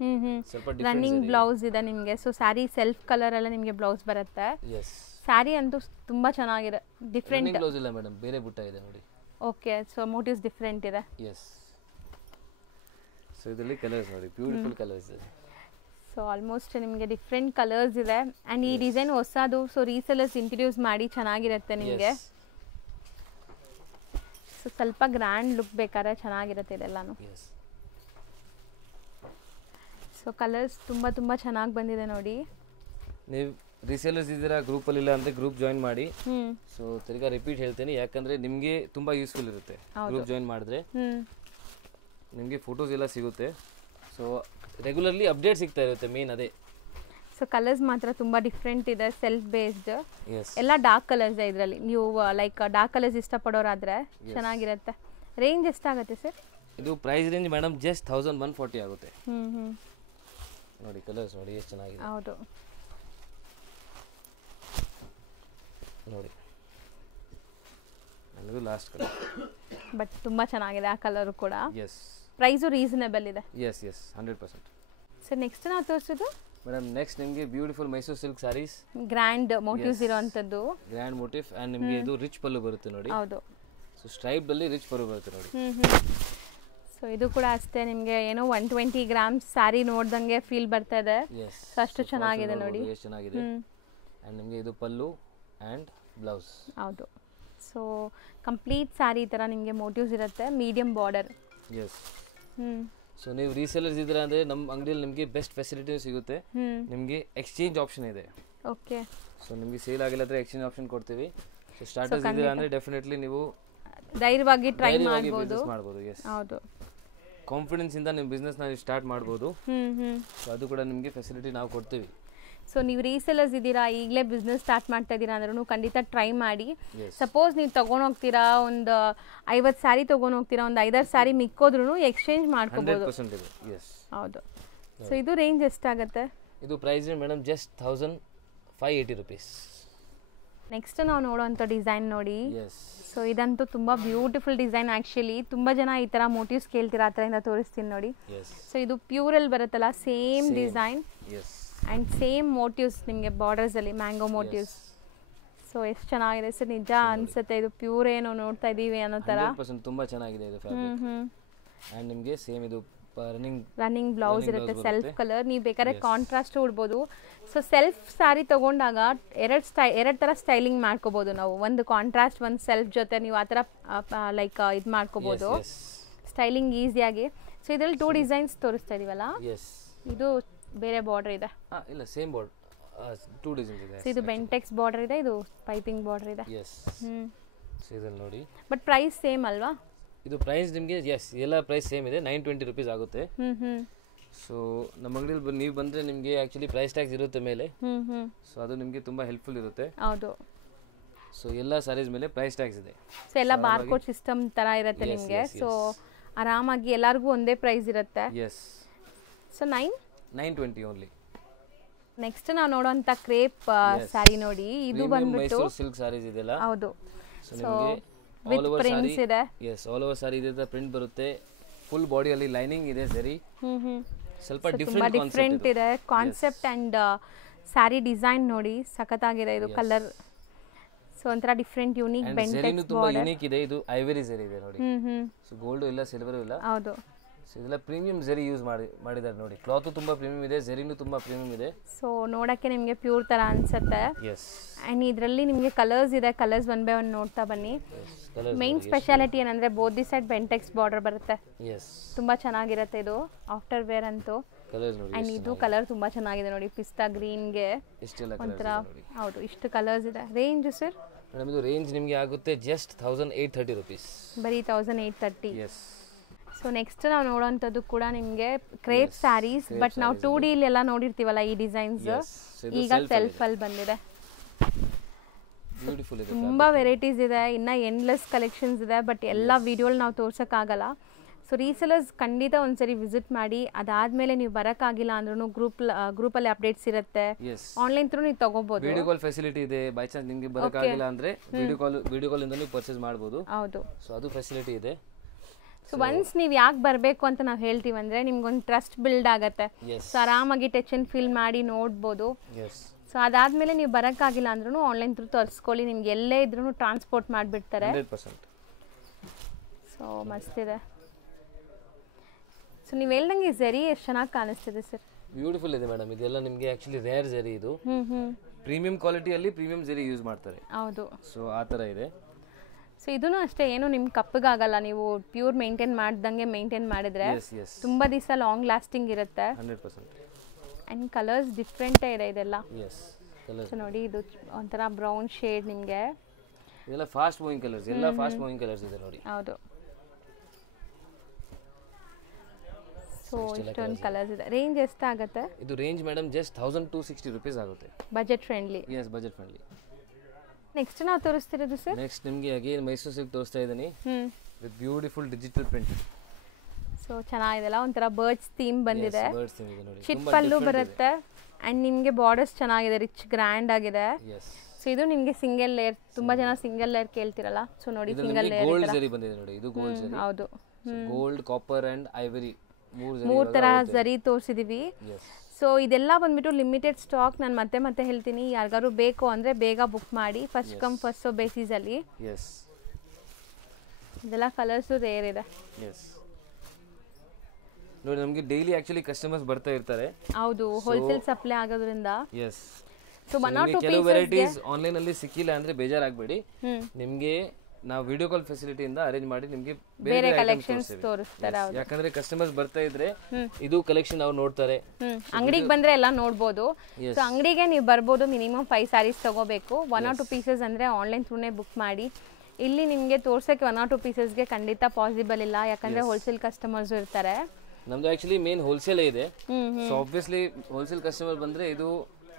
ಸ್ವಲ್ಪ ಡಿಫರೆಂಟ್. ರನ್ನಿಂಗ್ ಬ್ಲೌಸ್ ಇದೆ ನಿಮಗೆ. ಸೊ ಸ್ಯಾರಿ ಸೆಲ್ಫ್ ಕಲರ್ ಎಲ್ಲ ನಿಮಗೆ ಬ್ಲೌಸ್ ಬರುತ್ತೆ. ಸ್ಯಾರಿ ಅಂತೂ ತುಂಬಾ ಚೆನ್ನಾಗಿದೆ, ಡಿಫರೆಂಟ್. ಬ್ಲೌಸ್ ಇಲ್ಲ ಮೇಡಮ್, ಬೇರೆ ಬುಟ್ಟ ಇದೆ ನೋಡಿ. ಓಕೆ. ಸೊ ಮೋಟಿವ್ಸ್ ಡಿಫರೆಂಟ್ ಇದೆ. ಎಸ್. ಸೊ ಇದರಲ್ಲಿ ಕಲರ್ಸ್ ನೋಡಿ, ಬ್ಯೂಟಿಫುಲ್ ಕಲರ್ಸ್ ಇದೆ. ಸೊ ಆಲ್ಮೋಸ್ಟ್ ನಿಮಗೆ ಡಿಫ್ರೆಂಟ್ ಕಲರ್ಸ್ ಇದೆ. ಆ್ಯಂಡ್ ಈ ಡಿಸೈನ್ ಹೊಸದು, ಸೊ ರೀಸೆಲ್ಲರ್ಸ್ ಇಂಟ್ರಡ್ಯೂಸ್ ಮಾಡಿ ಚೆನ್ನಾಗಿರುತ್ತೆ ನಿಮಗೆ. ಸೊ ಸ್ವಲ್ಪ ಗ್ರ್ಯಾಂಡ್ ಲುಕ್ ಬೇಕಾದ್ರೆ ಚೆನ್ನಾಗಿರುತ್ತೆ ಇದೆಲ್ಲಾನು. ಸೊ ಕಲರ್ಸ್ ತುಂಬ ತುಂಬ ಚೆನ್ನಾಗಿ ಬಂದಿದೆ ನೋಡಿ. ನೀವು ರೀಸೇಲರ್ಸ್ ಇದ್ದೀರಾ, ಗ್ರೂಪಲ್ಲಿ ಇಲ್ಲ ಅಂದರೆ ಗ್ರೂಪ್ ಜಾಯಿನ್ ಮಾಡಿ. ಸೊ ತಿರ್ಗಾ ರಿಪೀಟ್ ಹೇಳ್ತೇನೆ, ಯಾಕಂದರೆ ನಿಮಗೆ ತುಂಬ ಯೂಸ್ಫುಲ್ ಇರುತ್ತೆ. ಗ್ರೂಪ್ ಜಾಯಿನ್ ಮಾಡಿದ್ರೆ ನಿಮಗೆ ಫೋಟೋಸ್ ಎಲ್ಲ ಸಿಗುತ್ತೆ. ಸೊ ರೆಗ್ಯುಲರ್ಲಿ ಅಪ್ಡೇಟ್ ಸಿಗ್ತಾ ಇರುತ್ತೆ, ಮೇನ್ ಅದೇ. ಸೊ ಕಲರ್ಸ್ ಮಾತ್ರ ತುಂಬ ಡಿಫ್ರೆಂಟ್ ಇದೆ, ಸೆಲ್ಫ್ ಬೇಸ್ಡ್. ಎಲ್ಲ ಡಾರ್ಕ್ ಕಲರ್ಸ್ ಇದೆ ಇದರಲ್ಲಿ. ನೀವು ಲೈಕ್ ಡಾರ್ಕ್ ಕಲರ್ಸ್ ಇಷ್ಟಪಡೋರಾದರೆ ಚೆನ್ನಾಗಿರುತ್ತೆ. ರೇಂಜ್ ಎಷ್ಟಾಗುತ್ತೆ ಸರ್ ಇದು? ಪ್ರೈಸ್ ರೇಂಜ್ ಮೇಡಮ್ ಜಸ್ಟ್ 1140 ಆಗುತ್ತೆ. ನೋಡಿ ಕಲರ್ಸ್ ನೋಡಿ ಎಷ್ಟು ಚೆನ್ನಾಗಿದೆ. ಹೌದು ನೋಡಿ, ಅದು ಲಾಸ್ಟ್ ಕಲರ್. ಬಟ್ ತುಂಬ ಚೆನ್ನಾಗಿದೆ ಆ ಕಲರು ಕೂಡ. ಎಸ್. ಪ್ರೈಸು ರೀಸನಬಲ್ ಇದೆ. Yes yes 100%. ಸರ್ ನೆಕ್ಸ್ಟ್ ನಾವು ತೋರಿಸೋದು ಮೇಡಮ್, ನೆಕ್ಸ್ಟ್ ನಿಮಗೆ beautiful Mysore silk saris. Grand motifs ಇರೋಂಥದ್ದು. ಗ್ರ್ಯಾಂಡ್ ಮೋಟಿವ್ ಆ್ಯಂಡ್ ನಿಮಗೆ ಇದು ರಿಚ್ ಪಲ್ಲು ಬರುತ್ತೆ ನೋಡಿ. ಹೌದು. ಸೊ ಸ್ಟ್ರೈಪ್ಡಲ್ಲಿ ರಿಚ್ ಪಲ್ಲು ಬರುತ್ತೆ ನೋಡಿ. ಸೊ ಇದು ಕೂಡ ಅಷ್ಟೇ, ನಿಮಗೆ ಏನೋ 120 ಗ್ರಾಮ್ಸ್ ಸ್ಯಾರಿ ನೋಡ್ದಂಗೆ ಫೀಲ್ ಬರ್ತಾ ಇದೆ. ಸೊ ಅಷ್ಟು ಚೆನ್ನಾಗಿದೆ ನೋಡಿ, ಎಷ್ಟು ಚೆನ್ನಾಗಿದೆ. ಆ್ಯಂಡ್ ನಿಮಗೆ ಇದು ಪಲ್ಲು ಆ್ಯಂಡ್ ಬ್ಲೌಸ್. ಹೌದು. ಸೊ ಕಂಪ್ಲೀಟ್ ಸ್ಯಾರಿ ಈ ಥರ ನಿಮಗೆ ಮೋಟಿವ್ಸ್ ಇರುತ್ತೆ, ಮೀಡಿಯಂ ಬಾರ್ಡರ್. ಎಸ್. ಸೊ ನೀವು ರೀಸೇಲರ್ಸ್ ಇದ್ದೀರಾ ಅಂದರೆ ನಮ್ಮ ಅಂಗಡಿಯಲ್ಲಿ ನಿಮಗೆ ಬೆಸ್ಟ್ ಫೆಸಿಲಿಟಿ ಸಿಗುತ್ತೆ. ನಿಮಗೆ ಎಕ್ಸ್ಚೇಂಜ್ ಆಪ್ಷನ್ ಇದೆ. ಓಕೆ. ಸೊ ನಿಮಗೆ ಸೇಲ್ ಆಗಿಲ್ಲ ಅಂದರೆ ಎಕ್ಸ್ಚೇಂಜ್ ಆಪ್ಷನ್ ಕೊಡ್ತೀವಿ. ಸೊ ಸ್ಟಾರ್ಟರ್ಸ್ ಇದ್ದೀರಾ ಅಂದರೆ ಡೆಫಿನೆಟ್ಲಿ ನೀವು ಧೈರ್ಯವಾಗಿ ಟ್ರೈ ಮಾಡ್ಬೋದು. ಎಸ್. ಹೌದು. ಕಾನ್ಫಿಡೆನ್ಸ್ ಇಂದ ನಿಮ್ಮ ಬಿಸ್ನೆಸ್ ನ ಸ್ಟಾರ್ಟ್ ಮಾಡ್ಬೋದು. ಸೊ ಅದು ಕೂಡ ನಿಮಗೆ ಫೆಸಿಲಿಟಿ ನಾವು ಕೊಡ್ತೀವಿ. ಸೊ ನೀವು ರೀಸೆಲರ್ಸ್ ಇದ್ದೀರಾ, ಈಗಲೇ ಬಿಸ್ನೆಸ್ ಸ್ಟಾರ್ಟ್ ಮಾಡ್ತಾ ಇದ್ದೀರಾ ಅಂದ್ರೂ ಖಂಡಿತ ಟ್ರೈ ಮಾಡಿ. ಸಪೋಸ್ ನೀವು ತೊಗೊಂಡೋಗ್ತೀರಾ, ಒಂದು 50 ಸ್ಯಾರಿ ತೊಗೊಂಡೋಗ್ತೀರಾ, ಒಂದು 5-6 ಸ್ಯಾರಿ ಮಿಕ್ಕೋದ್ರೂ ಎಕ್ಸ್ಚೇಂಜ್ ಮಾಡ್ಕೋಬೋದು. ಹೌದು. ಸೊ ಇದು ರೇಂಜ್ ಎಷ್ಟಾಗುತ್ತೆ? ಇದು price madam just 1580 rupees. Next ನಾವು ನೋಡೋವಂಥ ಡಿಸೈನ್ ನೋಡಿ. ಸೊ ಇದಂತೂ ತುಂಬ ಬ್ಯೂಟಿಫುಲ್ ಡಿಸೈನ್. ಆ್ಯಕ್ಚುಲಿ ತುಂಬ ಜನ ಈ ಥರ ಮೋಟಿವ್ಸ್ ಕೇಳ್ತೀರಾ, ಆ ಥರದಿಂದ ತೋರಿಸ್ತೀನಿ ನೋಡಿ. ಸೊ ಇದು ಪ್ಯೂರಲ್ಲಿ ಬರುತ್ತಲ್ಲ, same design and same motives ನಿಮಗೆ ಬಾರ್ಡರ್ಸಲ್ಲಿ, ಮ್ಯಾಂಗೋ ಮೋಟಿವ್ಸ್. ಸೊ ಎಷ್ಟು ಚೆನ್ನಾಗಿದೆ ಸರ್, ನಿಜ ಅನ್ಸುತ್ತೆ ಇದು ಪ್ಯೂರ್ ಏನೋ ನೋಡ್ತಾ ಇದ್ದೀವಿ ಅನ್ನೋ ಥರ. ತುಂಬ ಚೆನ್ನಾಗಿದೆ ಇದು ಫ್ಯಾಬ್ರಿಕ್. ಆ್ಯಂಡ್ ನಿಮಗೆ ಸೇಮ್ ಇದು ರನ್ನಿಂಗ್ ಬ್ಲೌಸ್ ಇರುತ್ತೆ, ಸೆಲ್ಫ್ ಕಲರ್. ನೀವು ಬೇಕಾದ್ರೆ ಕಾಂಟ್ರಾಸ್ಟ್ ಉಡ್ಬೋದು. ಸೊ ಸೆಲ್ಫ್ ಸ್ಯಾರಿ ತೊಗೊಂಡಾಗ ಎರಡು ಥರ ಸ್ಟೈಲಿಂಗ್ ಮಾಡ್ಕೋಬೋದು ನಾವು. ಒಂದು ಕಾಂಟ್ರಾಸ್ಟ್, ಒಂದು ಸೆಲ್ಫ್ ಜೊತೆ ನೀವು ಆ ಥರ ಲೈಕ್ ಇದು ಮಾಡ್ಕೋಬೋದು ಸ್ಟೈಲಿಂಗ್ ಈಸಿಯಾಗಿ. ಸೊ ಇದರಲ್ಲಿ 2 ಡಿಸೈನ್ಸ್ ತೋರಿಸ್ತಾ ಇದೀವಲ್ಲ, ಇದು ಬೇರೆ ಬಾರ್ಡರ್ ಇದೆ. ಇಲ್ಲ, ಸೇಮ್ ಬಾರ್ಡರ್, 2 ಡಿಸೈನ್ಸ್ ಇದೆ. ಸೊ ಇದು ಬೆಂಟೆಕ್ಸ್ ಬಾರ್ಡರ್ ಇದೆ, ಇದು ಪೈಪಿಂಗ್ ಬಾರ್ಡರ್ ಇದೆ. ಸೊ ಇದನ್ನು ನೋಡಿ. ಬಟ್ ಪ್ರೈಸ್ ಸೇಮ್ ಅಲ್ವಾ? ಇದು ಪ್ರೈಸ್ ನಿಮಗೆ ಎಲ್ಲ ಪ್ರೈಸ್ ಸೇಮ್ ಇದೆ, 920 rupees ಆಗುತ್ತೆ. ಸೊ ನಮ್ಮ ಅಂಗಡಿಯಲ್ಲಿ ನೀವು ಬಂದರೆ ನಿಮಗೆ ಆ್ಯಕ್ಚುಲಿ ಪ್ರೈಸ್ ಟ್ಯಾಕ್ಸ್ ಇರುತ್ತೆ ಮೇಲೆ. ಸೊ ಅದು ನಿಮಗೆ ತುಂಬ ಹೆಲ್ಪ್ಫುಲ್ ಇರುತ್ತೆ. ಹೌದು. ಸೊ ಎಲ್ಲ ಸ್ಯಾರೀಸ್ ಮೇಲೆ ಪ್ರೈಸ್ ಟ್ಯಾಕ್ಸ್ ಇದೆ. ಸೊ ಎಲ್ಲ ಬಾರ್ಕೋಡ್ ಸಿಸ್ಟಮ್ ಥರ ಇರುತ್ತೆ ನಿಮಗೆ. ಸೊ ಆರಾಮಾಗಿ ಎಲ್ಲರಿಗೂ ಒಂದೇ ಪ್ರೈಸ್ ಇರುತ್ತೆ. So 920 only. ನೆಕ್ಸ್ಟ್ ನಾವು ನೋಡುವಂಥ ಕ್ರೇಪ್ ಸ್ಯಾರಿ ನೋಡಿ. ಇದು ಬಂದ್ಬಿಟ್ಟು ಮೈಸೂರು ಸಿಲ್ಕ್ ಸ್ಯಾರೀಸ್ ಇದೆಲ್ಲ. ಹೌದು. ಸೊ ನಿಮಗೆ ವಿತ್ ಪ್ರಿಂಟ್ಸ್ ಇದೆ. ಆಲ್ ಓವರ್ ಸ್ಯಾರಿ ಇದೆ, ಪ್ರಿಂಟ್ ಬರುತ್ತೆ. ಫುಲ್ ಬಾಡಿಯಲ್ಲಿ ಲೈನಿಂಗ್ ಇದೆ ಸರಿ. ಸ್ವಲ್ಪ ಡಿಫ್ರೆಂಟ್ ಇದೆ ಕಾನ್ಸೆಪ್ಟ್ ಅಂಡ್ ಸ್ಯಾರಿ ಡಿಸೈನ್ ನೋಡಿ, ಸಖತ್ತಾಗಿದೆ ಇದು ಕಲರ್. ಸೊ ಒಂಥರ ಡಿಫ್ರೆಂಟ್ ಯೂನಿಕ್ ಬೆಂಟೆಕ್ಸ್ ತುಂಬಾ ಯೂನಿಕ್ ಇದೆ. ಇದು ಐವರಿ ಜರಿ ಇದೆ ನೋಡಿ. ಸೊ ಗೋಲ್ಡ್ ಇಲ್ಲ, ಸಿಲ್ವರ್ ಇಲ್ಲ. ಹೌದು. ಸೊ ಇದೆಲ್ಲ ಪ್ರೀಮಿಯಂ ಜರಿ ಯೂಸ್ ಮಾಡಿದ್ದಾರೆ ನೋಡಿ. ಕ್ಲಾತ್ ತುಂಬಾ ಪ್ರೀಮಿಯಂ ಇದೆ, ಜರಿನೂ ತುಂಬಾ ಪ್ರೀಮಿಯಂ ಇದೆ. ಸೊ ನೋಡಕ್ಕೆ ನಿಮಗೆ ಪ್ಯೂರ್ ತರ ಅನ್ಸುತ್ತೆ. ಅಂಡ್ ಇದರಲ್ಲಿ ನಿಮಗೆ ಕಲರ್ಸ್ ಇದೆ. ಕಲರ್ಸ್ ಒನ್ ಬೈ ಒನ್ ನೋಡ್ತಾ ಬನ್ನಿ. ಮೈನ್ ಸ್ಪೆಷಾಲಿಟಿ ಏನಂದ್ರೆ both the side Bentex border ಬರುತ್ತೆ. ತುಂಬಾ ಚೆನ್ನಾಗಿರುತ್ತೆ ಇದು ಆಫ್ಟರ್ ವೇರ್ ಅಂತೂ. ಅಂಡ್ ಇದು ಕಲರ್ ತುಂಬಾ ಚೆನ್ನಾಗಿದೆ ನೋಡಿ, ಪಿಸ್ತಾ ಗ್ರೀನ್ಗೆ ಒಂಥರ. ಹೌದು, ಇಷ್ಟು ಕಲರ್ಸ್ ಇದೆ. Range sir? ಮೇಡಮ್ ಇದು ರೇಂಜ್ ನಿಮಗೆ ಆಗುತ್ತೆ ಜಸ್ಟ್ 1830 rupees. ಬರೀ 1830. ಸೊ ನೆಕ್ಸ್ಟ್ ನಾವು ನೋಡೋವಂಥದ್ದು ಕೂಡ ನಿಮಗೆ ಕ್ರೇಪ್ ಸ್ಯಾರೀಸ್. ಬಟ್ ನಾವು 2D ಎಲ್ಲ ನೋಡಿರ್ತೀವಲ್ಲ ಈ ಡಿಸೈನ್ಸ್, ಈಗ ಸೆಲ್ಫ್ ಅಲ್ಲಿ ಬಂದಿದೆ. ತುಂಬಾ ವೆರೈಟೀಸ್ ಇದೆ, ಇನ್ನ ಎಂಡ್ಲೆಸ್ ಕಲೆಕ್ಷನ್ಸ್ ಇದೆ. ಬಟ್ ಎಲ್ಲ ವಿಡಿಯೋಲಿ ನಾವು ತೋರ್ಸೋಕ್ಕಾಗಲ್ಲ. ಸೊ ರೀಸೆಲರ್ಸ್ ಖಂಡಿತ ಒಂದ್ಸರಿ ವಿಸಿಟ್ ಮಾಡಿ. ಅದಾದ್ಮೇಲೆ ನೀವು ಬರೋಕ್ಕಾಗಿಲ್ಲ ಅಂದ್ರೂ ಗ್ರೂಪಲ್ಲಿ ಅಪ್ಡೇಟ್ಸ್ ಇರುತ್ತೆ, ಆನ್ಲೈನ್ ಥ್ರೂ ನೀವು ತಗೋಬಹುದು. ವಿಡಿಯೋ ಕಾಲ್ ಫೆಸಿಲಿಟಿ ಇದೆ. ಬೈ ಚಾನ್ಸ್ ನಿಮಗೆ ಬರೋಕ್ಕಾಗಿಲ್ಲ ಅಂದ್ರೆ ವಿಡಿಯೋ ಕಾಲ್ ಇಂದ ನೀವು ಪರ್ಚೇಸ್ ಮಾಡಬಹುದು. ಹೌದು. ಸೊ ಅದು ಫೆಸಿಲಿಟಿ ಇದೆ. ಸೊ ಒನ್ಸ್ ನೀವು ಯಾಕೆ ಬರಬೇಕು ಅಂತ ನಾವು ಹೇಳ್ತೀವಿ ಅಂದರೆ ನಿಮ್ಗೊಂದು ಟ್ರಸ್ಟ್ ಬಿಲ್ಡ್ ಆಗುತ್ತೆ. ಸೊ ಆರಾಮಾಗಿ ಟಚ್ ಅಂಡ್ ಫೀಲ್ ಮಾಡಿ ನೋಡ್ಬೋದು. ಸೊ ಅದಾದಮೇಲೆ ನೀವು ಬರೋಕ್ಕಾಗಿಲ್ಲ ಅಂದ್ರೂ ಆನ್ಲೈನ್ ಥ್ರೂ ತರಿಸ್ಕೊಳ್ಳಿ. ನಿಮ್ಗೆ ಎಲ್ಲೇ ಇದ್ರೂ ಟ್ರಾನ್ಸ್ಪೋರ್ಟ್ ಮಾಡಿಬಿಡ್ತಾರೆ. 100%. ಸೊ ಮಸ್ತಿದೆ. ಸೊ ನೀವು ಹೇಳ್ದಂಗೆ ಜರಿ ಎಷ್ಟು ಚೆನ್ನಾಗಿ ಕಾಣಿಸ್ತಿದೆ ಸರ್. ಬ್ಯೂಟಿಫುಲ್ ಇದೆ ಮೇಡಮ್. ಇದೆಲ್ಲ ನಿಮಗೆ ಆಕ್ಚುಲಿ ರೇರ್ ಜರಿ. ಇದು ಪ್ರೀಮಿಯಂ ಕ್ವಾಲಿಟಿಯಲ್ಲಿ ಪ್ರೀಮಿಯಂ ಜರಿ ಯೂಸ್ ಮಾಡ್ತಾರೆ. ಹೌದು. ಸೊ ಆ ಥರ ಇದೆ. ಸೊ ಇದೂ ಅಷ್ಟೇ, ಏನು ನಿಮ್ಮ ಕಪ್ಪಗಾಗಲ್ಲ. ನೀವು ಪ್ಯೂರ್ ಮೇಂಟೈನ್ ಮಾಡ್ದಂಗೆ ಮೇಂಟೈನ್ ಮಾಡಿದ್ರೆ ತುಂಬಾ ದಿವಸ ಲಾಂಗ್ ಲಾಸ್ಟಿಂಗ್ ಇರುತ್ತೆ. 100%. ಅಂಡ್ ಕಲರ್ಸ್ ಡಿಫ್ರೆಂಟೇ ಇದೆ ಇದೆಲ್ಲ. ಸೊ ನೋಡಿ, ಇದು ಒಂಥರ ಬ್ರೌನ್ ಶೇಡ್ ನಿಮಗೆ. ಇದೆಲ್ಲ ಫಾಸ್ಟ್ ಮೂವಿಂಗ್ ಕಲರ್ಸ್, ಎಲ್ಲ ಫಾಸ್ಟ್ ಮೂವಿಂಗ್ ಕಲರ್ಸ್ ಇದೆ ನೋಡಿ. ಹೌದು. ಸೊ ಇಷ್ಟೊಂದು ಕಲರ್ಸ್ ಇದೆ. ರೇಂಜ್ ಎಷ್ಟಾಗುತ್ತೆ ಇದು? ರೇಂಜ್ ಮೇಡಮ್ ಜಸ್ಟ್ 1260 rupees ಆಗುತ್ತೆ. Budget friendly. Budget friendly. Next ನಾವು ತೋರಿಸ್ತಿರೋದು ಸರ್, ನೆಕ್ಸ್ಟ್ ನಿಮಗೆ ಅಗೇನ್ ಮೈಸೂರು ಸಿಲ್ಕ್ ತೋರಿಸ್ತಾ ಇದ್ದೀನಿ with beautiful digital print. So ಚೆನ್ನಾಗಿದೆಲ್ಲ, ಒಂಥರ ಬರ್ಡ್ಸ್ ಥೀಮ್ ಬಂದಿದೆ. ಚಿಟ್ ಪಲ್ಲು ಬರುತ್ತೆ ಅಂಡ್ ನಿಮಗೆ ಬಾರ್ಡರ್ಸ್ ಚೆನ್ನಾಗಿದೆ, ರಿಚ್ ಗ್ರ್ಯಾಂಡ್ ಆಗಿದೆ. ಸೊ ಇದು ನಿಮಗೆ ಸಿಂಗಲ್ ಲೇಯರ್. ತುಂಬಾ ಜನ ಸಿಂಗಲ್ ಲೇಯರ್ ಕೇಳ್ತಿರಲ್ಲ. ಸೊ ನೋಡಿ, ಸಿಂಗಲ್ ಲೇಯರ್ ಗೋಲ್ಡ್ ಜರಿ ಬಂದಿದೆ ನೋಡಿ. ಇದು ಗೋಲ್ಡ್ ಜರಿ. ಹೌದು. ಗೋಲ್ಡ್, ಕಾಪರ್ ಅಂಡ್ ಐವರಿ ಮೂರು ತರ ಜರಿ ತೋರಿಸಿದೀವಿ. ಸೊ ಇದೆಲ್ಲ ಬಂದ್ಬಿಟ್ಟು ಲಿಮಿಟೆಡ್ ಸ್ಟಾಕ್. ನಾನು ಮತ್ತೆ ಹೇಳ್ತೀನಿ, ಯಾರಿಗಾರು ಬೇಕು ಅಂದರೆ ಬೇಗ ಬುಕ್ ಮಾಡಿ. ಫಸ್ಟ್ ಕಮ್ ಫಸ್ಟ್ ಸರ್ವ್ ಬೇಸಿಸಲ್ಲಿ. ಇದೆಲ್ಲ ಕಲರ್ಸು ರೇರ್ ಇದೆ. ನೋಡಿ, ನಮಗೆ ಡೈಲಿ ಆಕ್ಚುಲಿ ಕಸ್ಟಮರ್ಸ್ ಬರ್ತಾ ಇರ್ತಾರೆ. ಹೌದು, ಹೋಲ್ಸೇಲ್ ಸಪ್ಲೈ ಆಗೋದ್ರಿಂದ. ಸೊ ಕೆಲವು ವೆರೈಟೀಸ್ ಆನ್ಲೈನ್ ಅಲ್ಲಿ ಸಿಕ್ಕಿಲ್ಲ ಅಂದ್ರೆ ಬೇಜಾರಾಗಬೇಡಿ. ನಿಮಗೆ ನಾವು ವಿಡಿಯೋ ಕಾಲ್ ಫೆಸಿಲಿಟಿಯಿಂದ ಅರೇಂಜ್ ಮಾಡಿ ನಿಮಗೆ ಬೇರೆ ಕಲೆಕ್ಷನ್ಸ್ ತೋರಿಸ್ತಾರೆ. ಯಾಕಂದ್ರೆ ಕಸ್ಟಮರ್ಸ್ ಬರ್ತಾ ಇದ್ರೆ ಇದು ಕಲೆಕ್ಷನ್ ಅವ್ರು ನೋಡ್ತಾರೆ. ಅಂಗಡಿಗೆ ಬಂದ್ರೆ ಎಲ್ಲ ನೋಡ್ಬೋದು. ಸೊ ಅಂಗಡಿಗೆ ನೀವು ಬರ್ಬೋದು. ಮಿನಿಮಮ್ 5 ಸ್ಯಾರೀಸ್ ತಗೋಬೇಕು. 1 or 2 ಪೀಸಸ್ ಅಂದ್ರೆ ಆನ್ಲೈನ್ ಥ್ರೂನೇ ಬುಕ್ ಮಾಡಿ. ಇಲ್ಲಿ ನಿಮಗೆ ತೋರ್ಸಕ್ಕೆ 1 or 2 ಪೀಸಸ್ಗೆ ಖಂಡಿತ ಪಾಸಿಬಲ್ ಇಲ್ಲ, ಯಾಕಂದ್ರೆ ಹೋಲ್ಸೇಲ್ ಕಸ್ಟಮರ್ಸ್ ಇರ್ತಾರೆ. ನಮ್ದು ಆಕ್ಚುಲಿ ಮೇನ್ ಹೋಲ್ಸೇಲ್ ಇದೆ. ಸೊ ಆಬ್ವಿಯಸ್ಲಿ ಹೋಲ್ಸೇಲ್ ಕಸ್ಟಮರ್ ಬಂದ್ರೆ ಇದು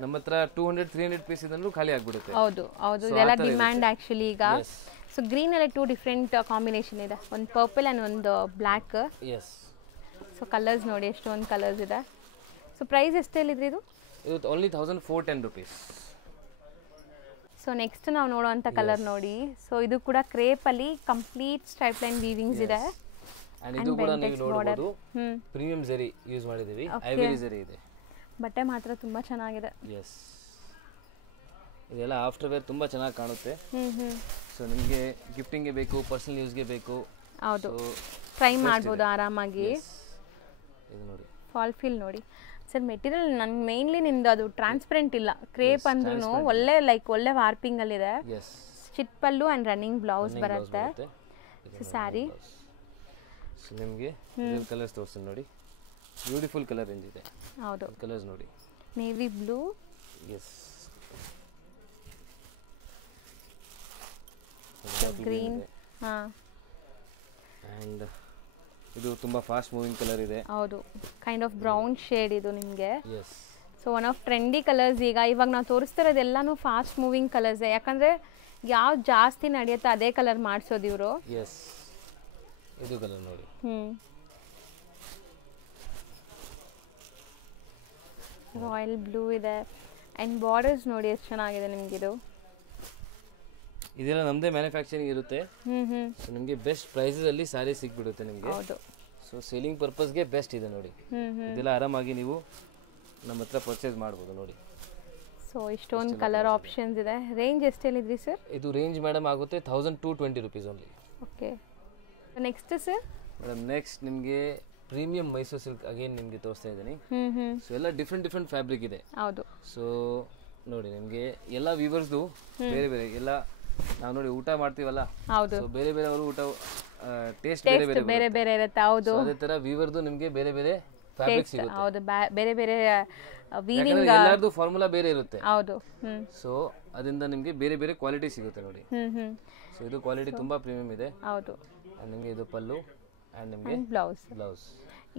ನಮ್ಮ ಹತ್ರ 200-300 ಪೀಸ್ ಇದ್ರೂ ಖಾಲಿ ಆಗ್ಬಿಡುತ್ತೆ. ಹೌದು ಹೌದು, ಇದೆಲ್ಲ ಡಿಮ್ಯಾಂಡ್ ಆಕ್ಚುಲಿ ಈಗ. ಸೊ ಗ್ರೀನ್ ಅಲ್ಲಿ 2 ಡಿಫ್ರೆಂಟ್ ಕಾಂಬಿನೇಷನ್ ಇದೆ, ಒಂದು ಪರ್ಪಲ್ ಅಂಡ್ ಒಂದು ಬ್ಲ್ಯಾಕ್. ಸೊ ಕಲರ್ಸ್ ನೋಡಿ, ಎಷ್ಟೊಂದು ಕಲರ್ಸ್ ಇದೆ. ಸೊ ಪ್ರೈಸ್ ಎಷ್ಟು ಹೇಳಿದ್ರಿ ಇದು? ಇದು ಓನ್ಲಿ 1410 rupees. ಸೊ ನೆಕ್ಸ್ಟ್ ನಾವು ನೋಡುವಂಥ ಕಲರ್ ನೋಡಿ. ಸೊ ಇದು ಕೂಡ ಕ್ರೇಪ್ ಅಲ್ಲಿ ಕಂಪ್ಲೀಟ್ ಸ್ಟ್ರೈಪ್ ಲೈನ್ ವೀವಿಂಗ್ಸ್ ಇದೆ. ಅಂಡ್ ಇದು ಕೂಡ ನೀವು ನೋಡಬಹುದು, ಪ್ರೀಮಿಯಂ ಜರಿ ಯೂಸ್ ಮಾಡಿದೀವಿ, ಐವರಿ ಜರಿ ಇದೆ. ಬಟ್ಟೆ ಮಾತ್ರ ತುಂಬಾ ಚೆನ್ನಾಗಿದೆ. ಇದೆಲ್ಲ ಆಫ್ಟರ್ ವೇರ್ ತುಂಬಾ ಚೆನ್ನಾಗಿ ಕಾಣುತ್ತೆ. ಸೊ ನಿಮಗೆ ಗಿಫ್ಟಿಂಗ್ ಗೆ ಬೇಕು, ಪರ್ಸನಲ್ ಯೂಸ್ ಗೆ ಬೇಕು. ಹೌದು, ಟ್ರೈ ಮಾಡಬಹುದು ಆರಾಮಾಗಿ. ಫಾಲ್ ಫೀಲ್ ನೋಡಿ ಸರ್. ಮೆಟೀರಿಯಲ್ ನನ್ಗೆ ಮೇನ್ಲಿ ನಿಮ್ದು ಅದು ಟ್ರಾನ್ಸ್ಪರೆಂಟ್ ಇಲ್ಲ, ಕ್ರೇಪ್ ಅಂದ್ರೂ ಒಳ್ಳೆ ಲೈಕ್ ಒಳ್ಳೆ ವಾರ್ಪಿಂಗಲ್ಲಿದೆ. ಚಿಟ್ ಪಲ್ಲು ಆ್ಯಂಡ್ ರನ್ನಿಂಗ್ ಬ್ಲೌಸ್ ಬರುತ್ತೆ. ಸ್ಯಾರಿ ನಿಮಗೆ ಕಲರ್ಸ್ ತೋರಿಸ್ತೀನಿ ನೋಡಿ. ಬ್ಯೂಟಿಫುಲ್ ಕಲರ್ ರೇಂಜ್ ಇದೆ. ಹೌದು, ಕಲರ್ಸ್ ನೋಡಿ. ನೇವಿ ಬ್ಲೂ, ಎಸ್, ಗ್ರೀನ್, ಹಾಂ, ಆ್ಯಂಡ್ ಇದು ತುಂಬ ಫಾಸ್ಟ್ ಮೂವಿಂಗ್ ಕಲರ್ ಇದೆ. ಹೌದು, ಕೈಂಡ್ ಆಫ್ ಬ್ರೌನ್ ಶೇಡ್ ಇದು ನಿಮಗೆ. Yes, so one of trendy colours. ಇವಾಗ ನಾವು ತೋರಿಸ್ತಿರೋದೆಲ್ಲನೂ ಫಾಸ್ಟ್ ಮೂವಿಂಗ್ ಕಲರ್ಸೇ, ಯಾಕಂದರೆ ಯಾವ್ದು ಜಾಸ್ತಿ ನಡೆಯುತ್ತೆ ಅದೇ ಕಲರ್ ಮಾಡಿಸೋದು ಇವರು. ಎಸ್, ಇದು ಕಲರ್ ನೋಡಿ. ರಾಯಲ್ ಬ್ಲೂ ಇದೆ ಆ್ಯಂಡ್ ಬಾರ್ಡರ್ಸ್ ನೋಡಿ ಎಷ್ಟು ಚೆನ್ನಾಗಿದೆ ನಿಮಗಿದು. ಇದೆಲ್ಲ ನಮ್ಮದೇ ಮ್ಯಾನುಫ್ಯಾಕ್ಚರಿಂಗ್ ಇರುತ್ತೆ. ಸೊ ನಿಮಗೆ ಬೆಸ್ಟ್ ಪ್ರೈಸಲ್ಲಿ ಸ್ಯಾರಿ ಸಿಕ್ಬಿಡುತ್ತೆ ನಿಮಗೆ. ಹೌದು, ಸೊ ಸೇಲಿಂಗ್ ಪರ್ಪಸ್ಗೆ ಬೆಸ್ಟ್ ಇದೆ ನೋಡಿ. ಇದೆಲ್ಲ ಆರಾಮಾಗಿ ನೀವು ನಮ್ಮ ಹತ್ರ ಪರ್ಚೇಸ್ ಮಾಡ್ಬೋದು ನೋಡಿ. ಸೊ ಇಷ್ಟೊಂದು ಕಲರ್ ಆಪ್ಷನ್ಸ್ ಇದೆ. ರೇಂಜ್ ಎಷ್ಟು ಹೇಳಿದ್ರಿ ಸರ್? ಇದು ರೇಂಜ್ ಮೇಡಮ್ ಆಗುತ್ತೆ 1220 rupees only. Okay, next sir? Madam next ನಿಮಗೆ ಪ್ರೀಮಿಯಂ ಮೈಸೂರು ಸಿಲ್ಕ್ ಅಗೇನ್ ನಿಮಗೆ ತೋರಿಸ್ತಾ ಇದ್ದೀನಿ. ಸೊ ಎಲ್ಲ ಡಿಫ್ರೆಂಟ್ ಫ್ಯಾಬ್ರಿಕ್ ಇದೆ. ಹೌದು, ಸೊ ನೋಡಿ ನಿಮಗೆ ಎಲ್ಲ ವ್ಯೂವರ್ಸ್ದು ಬೇರೆ ಬೇರೆ ಎಲ್ಲ ನಾವು ನೋಡಿ ಊಟ ಮಾಡ್ತೀವಲ್ಲ, ಹೌದು, ಸೊ ಬೇರೆ ಬೇರೆ ಅವರು ಊಟ ಟೇಸ್ಟ್ ಬೇರೆ ಬೇರೆ ಇರುತ್ತೆ. ಹೌದು, ಅದೇ ತರ ವ್ಯೂವರ್ದು ನಿಮಗೆ ಬೇರೆ ಬೇರೆ ಫ್ಯಾಬ್ರಿಕ್ ಸಿಗುತ್ತೆ. ಹೌದು, ಬೇರೆ ಬೇರೆ ವೀವಿಂಗ್ ಎಲ್ಲರದು ಫಾರ್ಮುಲಾ ಬೇರೆ ಇರುತ್ತೆ. ಹೌದು, ಸೊ ಅದರಿಂದ ನಿಮಗೆ ಬೇರೆ ಬೇರೆ ಕ್ವಾಲಿಟಿ ಸಿಗುತ್ತೆ ನೋಡಿ. ಸೊ ಇದು ಕ್ವಾಲಿಟಿ ತುಂಬಾ ಪ್ರೀಮಿಯಂ ಇದೆ. ಹೌದು, ನಿಮಗೆ ಇದು ಪಲ್ಲು ಆ್ಯಂಡ್ ನಿಮಗೆ ಬ್ಲೌಸ್.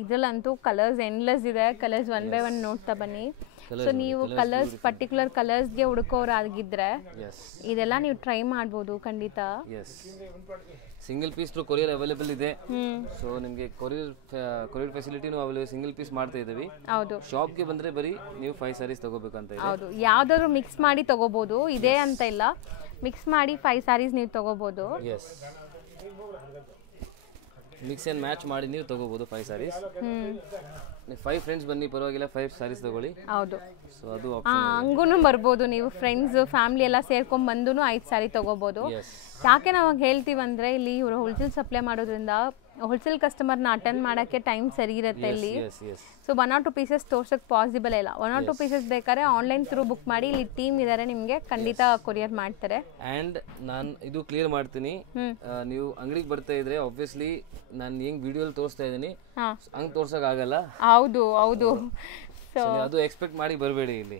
ಇದರಲ್ಲಂತೂ ಕಲರ್ಸ್ ಎಂಡ್ಲೆಸ್ ಇದೆ. ಕಲರ್ಸ್ ಒನ್ ಬೈ ಒನ್ ನೋಡ್ತಾ ಬನ್ನಿ. ಸೊ ನೀವು ಕಲರ್ಸ್ ಪರ್ಟಿಕ್ಯುಲರ್ ಕಲರ್ಸ್ಗೆ ಹುಡುಕೋರಾಗಿದ್ರೆ ಇದೆಲ್ಲ ನೀವು ಟ್ರೈ ಮಾಡ್ಬೋದು ಖಂಡಿತ. Single piece to courier available ಇದೆ. ಸೊ ನಿಮಗೆ ಕೊರಿಯರ್ ಫೆಸಿಲಿಟಿನೂ ಅವೈಲೇಬಲ್, ಸಿಂಗಲ್ ಪೀಸ್ ಮಾಡ್ತಾ ಇದ್ದೀವಿ. ಹೌದು, ಶಾಪ್ಗೆ ಬಂದರೆ ಬರೀ ನೀವು 5 sarees ತಗೋಬೇಕಂತ ಇದೆ. ಹೌದು, ಯಾವ್ದಾದ್ರು ಮಿಕ್ಸ್ ಮಾಡಿ ತಗೋಬೋದು, ಇದೇ ಅಂತ ಇಲ್ಲ, ಮಿಕ್ಸ್ ಮಾಡಿ 5 sarees ನೀವು ತಗೋಬೋದು. ಎಸ್, ಮಿಕ್ಸ್ ಆ್ಯಂಡ್ ಮ್ಯಾಚ್ ಮಾಡಿ ನೀವು ತಗೋಬೋದು 5 sarees. ನೀವು 5 ಫ್ರೆಂಡ್ಸ್ ಬನ್ನಿ ಪರವಾಗಿಲ್ಲ, 5 sarees ತಗೊಳ್ಳಿ. ಹೌದು, ಸೊ ಅದು ಹಂಗೂ ಬರ್ಬೋದು ನೀವು, ಫ್ರೆಂಡ್ಸ್ ಫ್ಯಾಮಿಲಿ ಎಲ್ಲ ಸೇರ್ಕೊಂಡ್ ಬಂದು 5 ಸಾರಿ ತಗೋಬೋದು. ಯಾಕೆ ನಾವು ಹೇಳ್ತೀವಿ ಅಂದ್ರೆ ಇಲ್ಲಿ ಇವರು ಹೋಲ್ಸೇಲ್ ಸಪ್ಲೈ ಮಾಡೋದ್ರಿಂದ ಹೋಲ್ಸೇಲ್ ಕಸ್ಟಮರ್ನ ಅಟೆಂಡ್ ಮಾಡೋಕ್ಕೆ ಟೈಮ್ ಸರಿ ಇರುತ್ತೆ ಇಲ್ಲಿ. ಸೊ 1 or 2 pieces ತೋರ್ಸೋಕೆ ಪಾಸಿಬಲ್ ಇಲ್ಲ. 1 or 2 pieces ಬೇಕಾದ್ರೆ ಆನ್ಲೈನ್ ಥ್ರೂ ಬುಕ್ ಮಾಡಿ, ಇಲ್ಲಿ ಟೀಮ್ ಇದ್ದಾರೆ ನಿಮಗೆ, ಖಂಡಿತ ಕೊರಿಯರ್ ಮಾಡ್ತಾರೆ. ಆ್ಯಂಡ್ ನಾನು ಇದು ಕ್ಲಿಯರ್ ಮಾಡ್ತೀನಿ, ನೀವು ಅಂಗಡಿಗೆ ಬರ್ತಾ ಇದ್ರೆ ಆಬ್ವಿಯಸ್ಲಿ ನಾನು ಹೆಂಗ್ ವಿಡಿಯೋಲಿ ತೋರಿಸ್ತಾ ಇದ್ದೀನಿ ಹಂಗೆ ತೋರ್ಸೋಕೆ ಆಗಲ್ಲ. ಹೌದು, ಹೌದು, ಅದು ಎಕ್ಸ್ಪೆಕ್ಟ್ ಮಾಡಿ ಬರಬೇಡಿ. ಇಲ್ಲಿ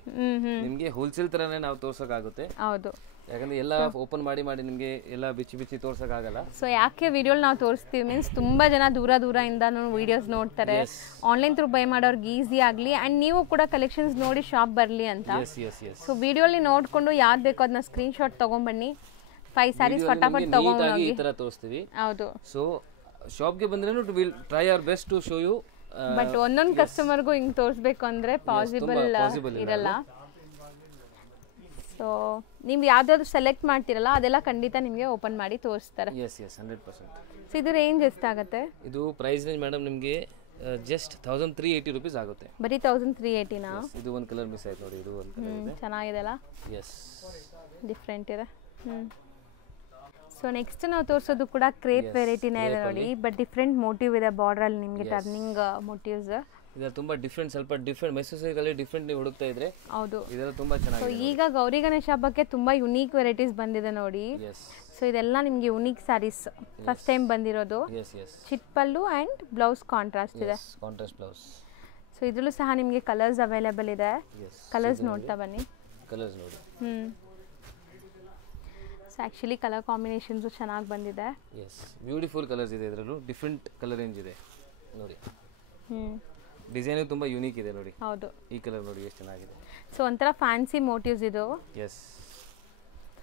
ನಿಮಗೆ ಹೋಲ್ಸೇಲ್ ತರನೇ ನಾವು ತೋರ್ಸೋಕ್ಕಾಗುತ್ತೆ. ಹೌದು, ಯಾಕಂದ್ರೆ ಎಲ್ಲ ಓಪನ್ ಮಾಡಿ ನಿಮಗೆ ಎಲ್ಲ ಬಿಚ್ಚಿ ತೋರ್ಸೋಕ್ಕಾಗಲ್ಲ. ಸೊ ಯಾಕೆ ವಿಡಿಯೋಲಿ ನಾವು ತೋರಿಸ್ತೀವಿ ಮೀನ್ಸ್ ತುಂಬಾ ಜನ ದೂರದಿಂದ ವಿಡಿಯೋಸ್ ನೋಡ್ತಾರೆ, ಆನ್ಲೈನ್ ಥ್ರೂ ಬೈ ಮಾಡೋರ್ಗೆ ಈಸಿ ಆಗಲಿ ಆ್ಯಂಡ್ ನೀವು ಕೂಡ ಕಲೆಕ್ಷನ್ಸ್ ನೋಡಿ ಶಾಪ್ ಬರಲಿ ಅಂತ. ಸೊ ವಿಡಿಯೋಲಿ ನೋಡಿಕೊಂಡು ಯಾವ್ದು ಬೇಕೋ ಅದನ್ನ ಸ್ಕ್ರೀನ್ಶಾಟ್ ತೊಗೊಂಬನ್ನಿ, 5 sarees ಫಟಾಫಟ್ ತಗೊಂಡು ಈ ಥರ ತೋರಿಸ್ತೀವಿ. ಹೌದು, ಸೊ ಶಾಪ್ಗೆ ಬಂದ್ರೇನು will try our best to show you. But ಒಂದೊಂದು ಕಸ್ಟಮರ್ಗೂ ಹಿಂಗೆ ತೋರಿಸ್ಬೇಕು ಅಂದರೆ ಪಾಸಿಬಲ್ ಇರಲ್ಲ. ಸೊ ನೀವು ಯಾವ್ದಾದ್ರು ಸೆಲೆಕ್ಟ್ ಮಾಡ್ತಿರಲ್ಲ ಅದೆಲ್ಲ ಖಂಡಿತ ನಿಮಗೆ ಓಪನ್ ಮಾಡಿ ತೋರಿಸ್ತಾರೆ. 100%. ಸೊ ಇದು ರೇಂಜ್ ಎಷ್ಟಾಗುತ್ತೆ? ಇದು ಪ್ರೈಸ್ ರೇಂಜ್ ಮೇಡಮ್ ನಿಮಗೆ ಜಸ್ಟ್ 1380 rupees ಆಗುತ್ತೆ. ಬರೀ 1380ನಾ? ಇದು ಒಂದು ಕಲರ್ ಮಿಸ್ ಆಯ್ತು ನೋಡಿ, ಇದು ಒಂದು ಕಲರ್ ಇದೆ. ಚೆನ್ನಾಗಿದೆಲ್ಲ, ಎಸ್, ಡಿಫ್ರೆಂಟ್ ಇದೆ. ಸೊ ನೆಕ್ಸ್ಟ್ ನಾವು ತೋರಿಸೋದು ಕೂಡ ಕ್ರೇಪ್ ವೆರೈಟಿನೇ ಇದೆ ನೋಡಿ, ಬಟ್ ಡಿಫ್ರೆಂಟ್ ಮೋಟಿವ್ ಇದೆ ಬಾರ್ಡ್ರಲ್ಲಿ ನಿಮಗೆ, ಟರ್ನಿಂಗ್ ಮೋಟಿವ್ಸ್. ಇದೆಲ್ಲ ತುಂಬಾ ಡಿಫ್ರೆಂಟ್, ಸ್ವಲ್ಪ ಡಿಫ್ರೆಂಟ್ ಮೈಸೂರು ಸಿಲ್ಕಲ್ಲಿ ಡಿಫ್ರೆಂಟ್ ನೀವು ಹುಡುಕ್ತಾ ಇದ್ರೆ. ಹೌದು, ಇದೆಲ್ಲ ತುಂಬಾ ಚೆನ್ನಾಗಿದೆ. ಸೊ ಈಗ ಗೌರಿ ಗಣೇಶ ಹಬ್ಬಕ್ಕೆ ತುಂಬಾ ಯುನೀಕ್ ವೆರೈಟೀಸ್ ಬಂದಿದೆ ನೋಡಿ. ಸೊ ಇದೆಲ್ಲ ನಿಮಗೆ ಯುನೀಕ್ ಸ್ಯಾರೀಸ್, ಫಸ್ಟ್ ಟೈಮ್ ಬಂದಿರೋದು. Chit pallu and blouse contrast ಇದೆ, ಕಾಂಟ್ರಾಸ್ಟ್ ಬ್ಲೌಸ್. ಸೊ ಇದರಲ್ಲೂ ಸಹ ನಿಮಗೆ ಕಲರ್ಸ್ ಅವೈಲೇಬಲ್ ಇದೆ. ಕಲರ್ಸ್ ನೋಡ್ತಾ ಬನ್ನಿ. ಕಲರ್ಸ್ ನೋಡಿ. ಸೊ ಆ್ಯಕ್ಚುಲಿ ಕಲರ್ ಕಾಂಬಿನೇಷನ್ಸು ಚೆನ್ನಾಗಿ ಬಂದಿದೆ. ಬ್ಯೂಟಿಫುಲ್ ಕಲರ್ಸ್ ಇದೆ, ಇದರಲ್ಲೂ ಡಿಫ್ರೆಂಟ್ ಕಲರ್ ರೇಂಜ್ ಇದೆ ನೋಡಿ. ಡಿಸೈನ್ ತುಂಬಾ ಯೂನಿಕ್ ಇದೆ ನೋಡಿ. ಹೌದು, ಈ ಕಲರ್ ನೋಡಿ ಎಷ್ಟು ಚೆನ್ನಾಗಿದೆ. ಸೊ ಒಂಥರ ಫ್ಯಾನ್ಸಿ ಮೋಟಿವ್ಸ್ ಇದು. ಎಸ್,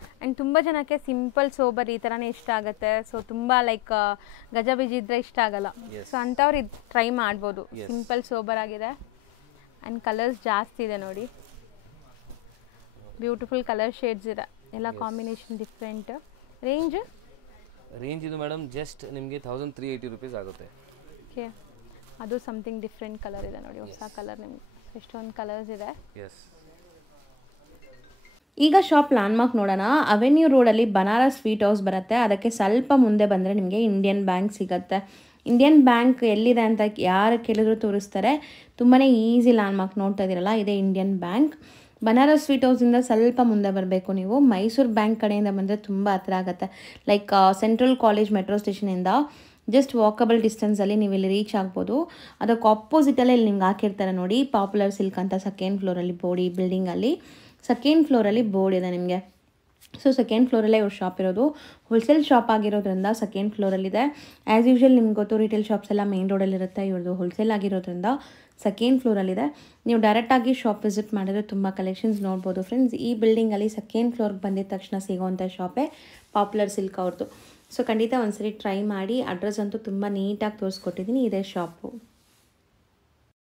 ಆ್ಯಂಡ್ ತುಂಬ ಜನಕ್ಕೆ ಸಿಂಪಲ್ ಸೋಬರ್ ಈ ಥರನೇ ಇಷ್ಟ ಆಗುತ್ತೆ. ಸೊ ತುಂಬ ಲೈಕ್ ಗಜಬಿಜಿ ಇದ್ರೆ ಇಷ್ಟ ಆಗಲ್ಲ. ಸೊ ಅಂಥವ್ರು ಇದು ಟ್ರೈ ಮಾಡ್ಬೋದು. ಸಿಂಪಲ್ ಸೋಬರ್ ಆಗಿದೆ ಆ್ಯಂಡ್ ಕಲರ್ಸ್ ಜಾಸ್ತಿ ಇದೆ ನೋಡಿ, ಬ್ಯೂಟಿಫುಲ್ ಕಲರ್ ಶೇಡ್ಸ್ ಇದೆ, ಎಲ್ಲ ಕಾಂಬಿನೇಷನ್ ಡಿಫ್ರೆಂಟ್. ರೇಂಜ್ ಇದು ಮೇಡಮ್ ಜಸ್ಟ್ ನಿಮಗೆ 1380 rupees ಆಗುತ್ತೆ. ಓಕೆ, ಅದು ಸಮಥಿಂಗ್ ಡಿಫ್ರೆಂಟ್ ಕಲರ್ ಇದೆ ನೋಡಿ, ಹೊಸ ಕಲರ್. ನಿಮ್ಗೆ ಎಷ್ಟೊಂದು ಕಲರ್ಸ್ ಇದೆ. ಈಗ ಶಾಪ್ ಲ್ಯಾಂಡ್ಮಾರ್ಕ್ ನೋಡೋಣ. ಅವೆನ್ಯೂ ರೋಡಲ್ಲಿ ಬನಾರಸ್ ಸ್ವೀಟ್ ಹೌಸ್ ಬರುತ್ತೆ, ಅದಕ್ಕೆ ಸ್ವಲ್ಪ ಮುಂದೆ ಬಂದರೆ ನಿಮಗೆ ಇಂಡಿಯನ್ ಬ್ಯಾಂಕ್ ಸಿಗುತ್ತೆ. ಇಂಡಿಯನ್ ಬ್ಯಾಂಕ್ ಎಲ್ಲಿದೆ ಅಂತ ಯಾರು ಕೇಳಿದ್ರು ತೋರಿಸ್ತಾರೆ. ತುಂಬಾ ಈಸಿ ಲ್ಯಾಂಡ್ಮಾರ್ಕ್ ನೋಡ್ತಾ ಇದ್ದೀರಲ್ಲ, ಇದೇ ಇಂಡಿಯನ್ ಬ್ಯಾಂಕ್. ಬನಾರಸ್ ಸ್ವೀಟ್ ಹೌಸಿಂದ ಸ್ವಲ್ಪ ಮುಂದೆ ಬರಬೇಕು ನೀವು. ಮೈಸೂರು ಬ್ಯಾಂಕ್ ಕಡೆಯಿಂದ ಬಂದರೆ ತುಂಬ ಹತ್ರ ಆಗುತ್ತೆ. ಲೈಕ್ ಸೆಂಟ್ರಲ್ ಕಾಲೇಜ್ ಮೆಟ್ರೋ ಸ್ಟೇಷನಿಂದ ಜಸ್ಟ್ ವಾಕಬಲ್ ಡಿಸ್ಟೆನ್ಸಲ್ಲಿ ನೀವು ಇಲ್ಲಿ ರೀಚ್ ಆಗ್ಬೋದು. ಅದಕ್ಕೆ ಆಪೋಸಿಟಲ್ಲೇ ಇಲ್ಲಿ ನಿಮ್ಗೆ ಹಾಕಿರ್ತಾರೆ ನೋಡಿ, ಪಾಪ್ಯುಲರ್ ಸಿಲ್ಕ್ ಅಂತ ಸೆಕೆಂಡ್ ಫ್ಲೋರಲ್ಲಿ ಬೋರ್ಡ್, ಈ ಬಿಲ್ಡಿಂಗಲ್ಲಿ ಸೆಕೆಂಡ್ ಫ್ಲೋರಲ್ಲಿ ಬೋರ್ಡ್ ಇದೆ ನಿಮಗೆ. ಸೊ ಸೆಕೆಂಡ್ ಫ್ಲೋರಲ್ಲೇ ಇವ್ರ ಶಾಪ್ ಇರೋದು. ಹೋಲ್ಸೇಲ್ ಶಾಪ್ ಆಗಿರೋದ್ರಿಂದ ಸೆಕೆಂಡ್ ಫ್ಲೋರಲ್ಲಿದೆ. ಆ್ಯಸ್ ಯೂಶ್ವಲ್ ನಿಮ್ಗೆ ಗೊತ್ತು ರಿಟೇಲ್ ಶಾಪ್ಸ್ ಎಲ್ಲ ಮೇನ್ ರೋಡಲ್ಲಿರುತ್ತೆ, ಇವ್ರದ್ದು ಹೋಲ್ಸೇಲ್ ಆಗಿರೋದ್ರಿಂದ ಸೆಕೆಂಡ್ ಫ್ಲೋರಲ್ಲಿದೆ. ನೀವು ಡೈರೆಕ್ಟಾಗಿ ಶಾಪ್ ವಿಸಿಟ್ ಮಾಡಿದ್ರೆ ತುಂಬ ಕಲೆಕ್ಷನ್ಸ್ ನೋಡ್ಬೋದು ಫ್ರೆಂಡ್ಸ್. ಈ ಬಿಲ್ಡಿಂಗಲ್ಲಿ ಸೆಕೆಂಡ್ ಫ್ಲೋರ್ಗೆ ಬಂದಿದ ತಕ್ಷಣ ಸಿಗೋವಂಥ ಶಾಪೇ ಪಾಪ್ಯುಲರ್ ಸಿಲ್ಕ್ ಅವ್ರದ್ದು. ಸೊ ಖಂಡಿತ ಒಂದ್ಸರಿ ಟ್ರೈ ಮಾಡಿ. ಅಡ್ರೆಸ್ ಅಂತೂ ತುಂಬ ನೀಟಾಗಿ ತೋರಿಸ್ಕೊಟ್ಟಿದ್ದೀನಿ, ಇದೇ ಶಾಪು.